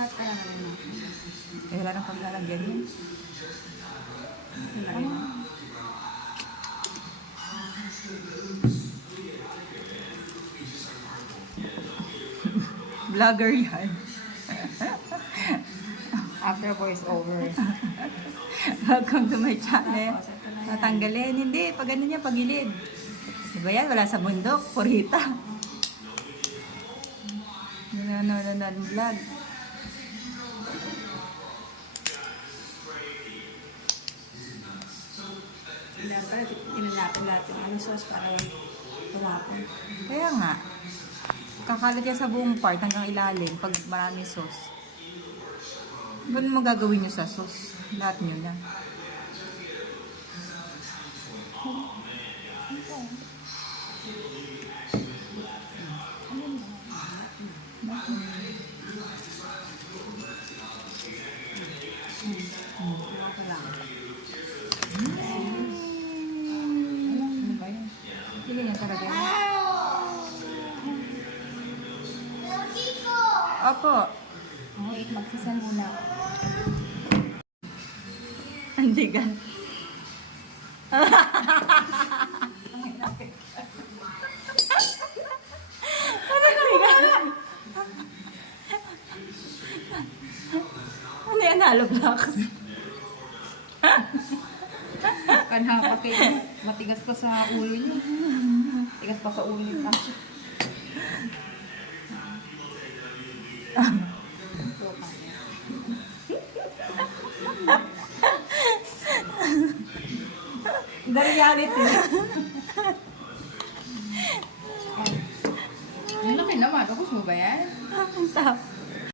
Lahat kaya na rin ako. Eh, wala nang paglalagyan yun. Wala rin. Vlogger yan. After voice over. Welcome to my channel. Natanggalin. Hindi, pag ano niya, pagilid. Diba yan? Wala sa bundok. Purita. Nanonood vlog. Dapat tinanapin lahat yung ano sauce para tumapon. Kaya nga. Kakalat yan sa buong part hanggang ilalim pag maraming sauce. Ganun mo gagawin nyo sa sauce. Lahat nyo na. Ano ba yun? Hindi niya talaga. Opo. Wait, magsisan muna. Andigan. Ano yan, halo blocks? Kanhapati. Matigas pa sa ulo niyo. Matigas pa sa ulo niyo. The reality. Yung laki naman. Tapos mo ba yan? Ang tap.